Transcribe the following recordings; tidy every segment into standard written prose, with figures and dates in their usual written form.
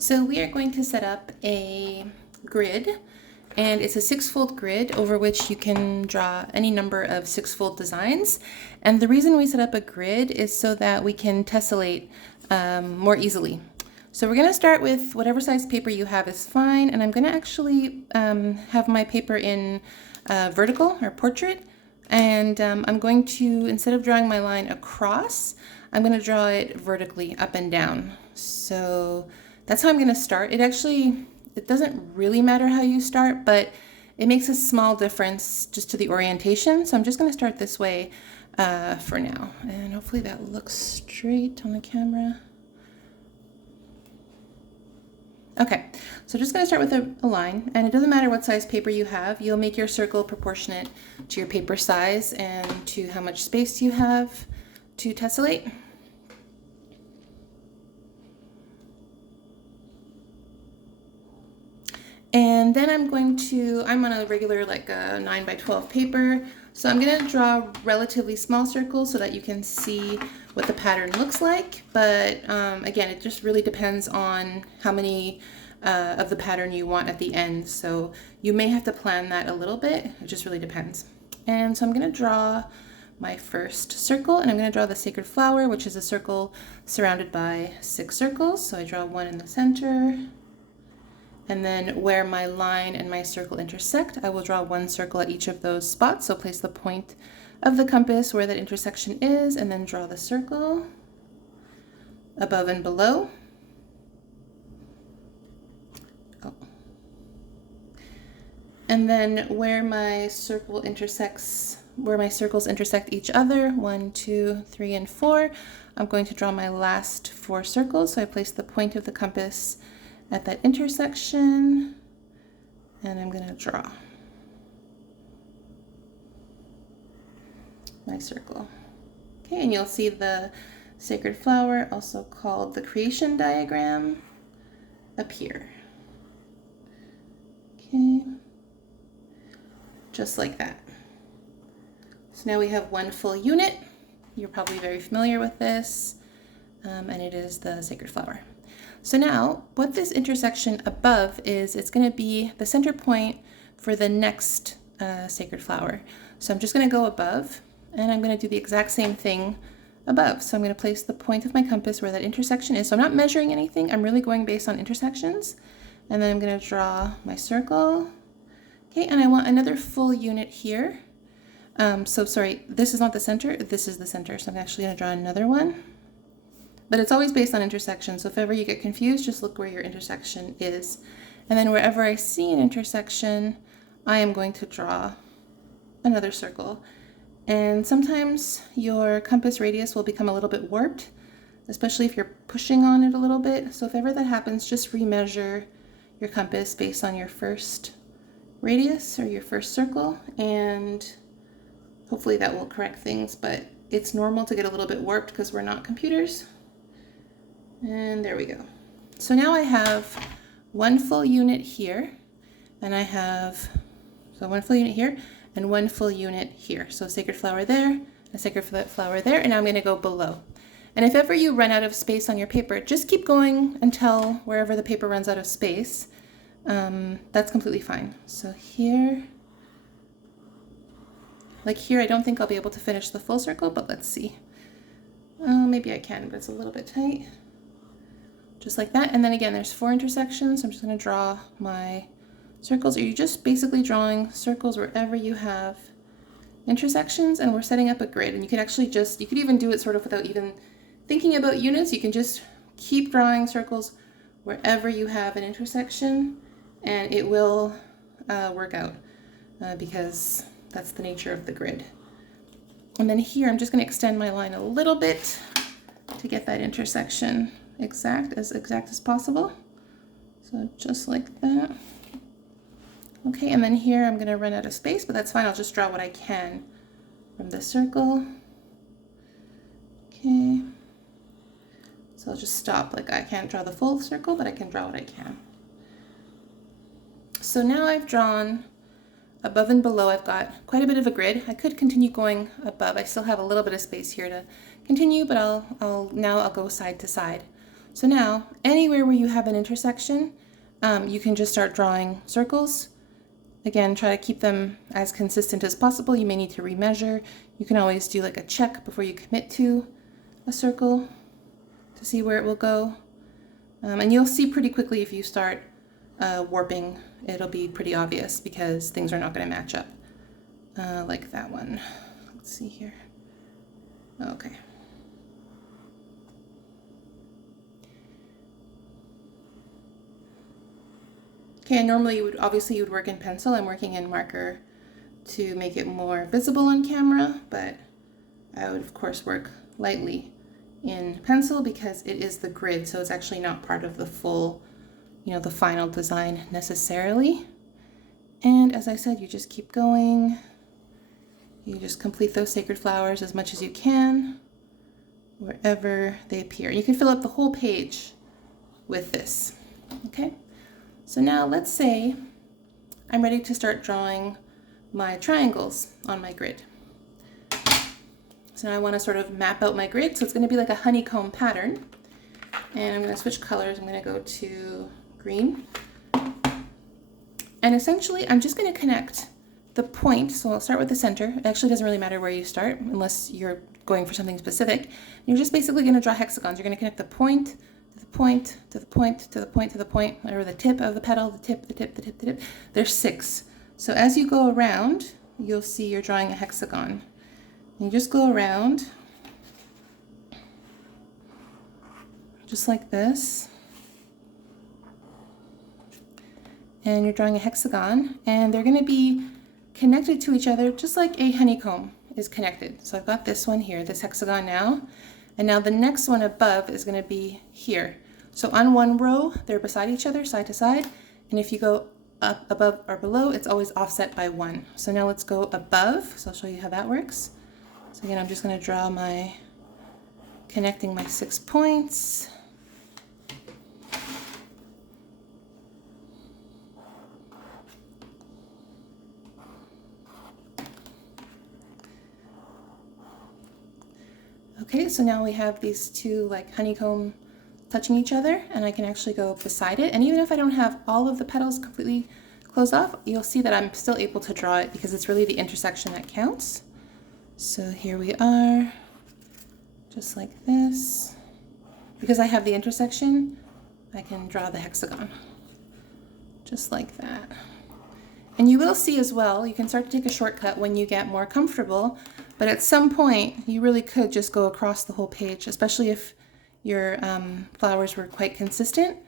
So we are going to set up a grid, and it's a six-fold grid over which you can draw any number of six-fold designs. And the reason we set up a grid is so that we can tessellate more easily. So we're going to start with whatever size paper you have is fine, and I'm going to actually have my paper in vertical or portrait, and I'm going to, instead of drawing my line across, I'm going to draw it vertically up and down. So that's how I'm going to start. It doesn't really matter how you start, but it makes a small difference just to the orientation. So I'm just going to start this way for now, and hopefully that looks straight on the camera. Okay, so just going to start with a line, and it doesn't matter what size paper you have. You'll make your circle proportionate to your paper size and to how much space you have to tessellate. And then I'm on a regular like a 9 by 12 paper, so I'm going to draw relatively small circles so that you can see what the pattern looks like. But again, it just really depends on how many of the pattern you want at the end. So you may have to plan that a little bit. It just really depends. And so I'm going to draw my first circle, and I'm going to draw the sacred flower, which is a circle surrounded by 6 circles. So I draw one in the center. And then where my line and my circle intersect, I will draw one circle at each of those spots. So place the point of the compass where that intersection is, and then draw the circle above and below. Oh. And then where my circles intersect each other, 1, 2, 3, and 4, I'm going to draw my last 4 circles. So I place the point of the compass at that intersection, and I'm going to draw my circle. Okay, and you'll see the sacred flower, also called the creation diagram, appear. Okay, just like that. So now we have one full unit. You're probably very familiar with this, and it is the sacred flower. So now what this intersection above is, it's going to be the center point for the next sacred flower. So I'm just going to go above, and I'm going to do the exact same thing above. So I'm going to place the point of my compass where that intersection is. So I'm not measuring anything. I'm really going based on intersections. And then I'm going to draw my circle. Okay, and I want another full unit here. So sorry, this is not the center. This is the center. So I'm actually going to draw another one. But it's always based on intersection, so if ever you get confused, just look where your intersection is. And then wherever I see an intersection, I am going to draw another circle. And sometimes your compass radius will become a little bit warped, especially if you're pushing on it a little bit. So if ever that happens, just remeasure your compass based on your first radius or your first circle, and hopefully that will correct things. But it's normal to get a little bit warped because we're not computers. And there we go. So now I have one full unit here, and I have, one full unit here and one full unit here. So a sacred flower there, a sacred flower there, and now I'm going to go below. And if ever you run out of space on your paper, just keep going until wherever the paper runs out of space. That's completely fine. So here, like here, I don't think I'll be able to finish the full circle, but let's see. Maybe I can, but it's a little bit tight. Just like that. And then again, there's 4 intersections. I'm just going to draw my circles. Or you're just basically drawing circles wherever you have intersections, and we're setting up a grid. And you could actually you could even do it sort of without even thinking about units. You can just keep drawing circles wherever you have an intersection, and it will work out because that's the nature of the grid. And then here, I'm just going to extend my line a little bit to get that intersection exact as possible. So just like that. Okay, and then here I'm going to run out of space, but that's fine. I'll just draw what I can from the circle. Okay. So I'll just stop. Like, I can't draw the full circle, but I can draw what I can. So now I've drawn above and below. I've got quite a bit of a grid. I could continue going above. I still have a little bit of space here to continue, but I'll go side to side. So now, anywhere where you have an intersection, you can just start drawing circles. Again, try to keep them as consistent as possible. You may need to remeasure. You can always do like a check before you commit to a circle to see where it will go. And you'll see pretty quickly if you start warping, it'll be pretty obvious because things are not going to match up. Like that one. Let's see here. Okay. Okay, normally you would work in pencil. I'm working in marker to make it more visible on camera, but I would of course work lightly in pencil because it is the grid, so it's actually not part of the full, the final design necessarily. And as I said, you just keep going. You just complete those sacred flowers as much as you can, wherever they appear. You can fill up the whole page with this, okay? So now let's say I'm ready to start drawing my triangles on my grid. So now I want to sort of map out my grid. So it's going to be like a honeycomb pattern. And I'm going to switch colors. I'm going to go to green. And essentially I'm just going to connect the point. So I'll start with the center. It actually doesn't really matter where you start unless you're going for something specific. You're just basically going to draw hexagons. You're going to connect the point to the point, to the point, to the point, to the point, or the tip of the petal, the tip, the tip, the tip, the tip. There's 6. So as you go around, you'll see you're drawing a hexagon. And you just go around, just like this. And you're drawing a hexagon, and they're going to be connected to each other just like a honeycomb is connected. So I've got this one here, this hexagon now. And now the next one above is going to be here. So on one row, they're beside each other, side to side. And if you go up, above, or below, it's always offset by 1. So now let's go above. So I'll show you how that works. So again, I'm just going to draw connecting my 6 points. Okay, so now we have these 2 like honeycomb touching each other, and I can actually go beside it. And even if I don't have all of the petals completely closed off, you'll see that I'm still able to draw it because it's really the intersection that counts. So here we are, just like this. Because I have the intersection, I can draw the hexagon, just like that. And you will see as well, you can start to take a shortcut when you get more comfortable, but at some point you really could just go across the whole page, especially if your flowers were quite consistent.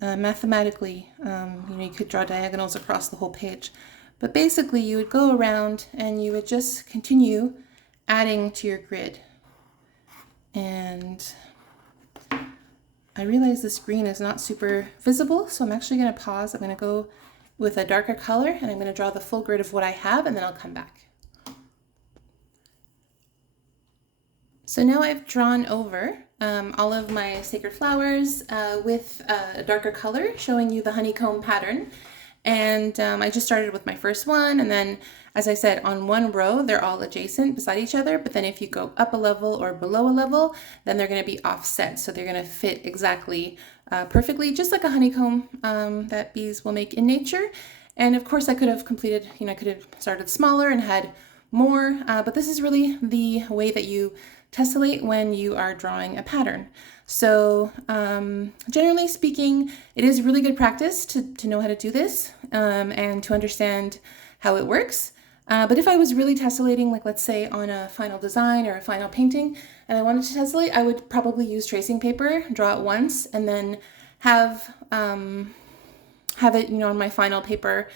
Mathematically, you could draw diagonals across the whole page. But basically you would go around and you would just continue adding to your grid. And I realize this green is not super visible, so I'm actually going to pause. I'm going to go with a darker color, and I'm going to draw the full grid of what I have, and then I'll come back. So now I've drawn over all of my sacred flowers with a darker color, showing you the honeycomb pattern. And I just started with my first one, and then, as I said, on one row, they're all adjacent beside each other, but then if you go up a level or below a level, then they're going to be offset, so they're going to fit exactly perfectly, just like a honeycomb that bees will make in nature. And of course I could have completed, I could have started smaller and had more, but this is really the way that you tessellate when you are drawing a pattern. So generally speaking, it is really good practice to know how to do this and to understand how it works. But if I was really tessellating, like let's say on a final design or a final painting, and I wanted to tessellate, I would probably use tracing paper, draw it once, and then have it, on my final paper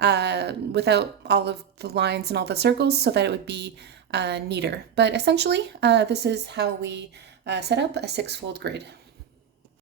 without all of the lines and all the circles, so that it would be neater. But essentially, this is how we set up a 6-fold grid.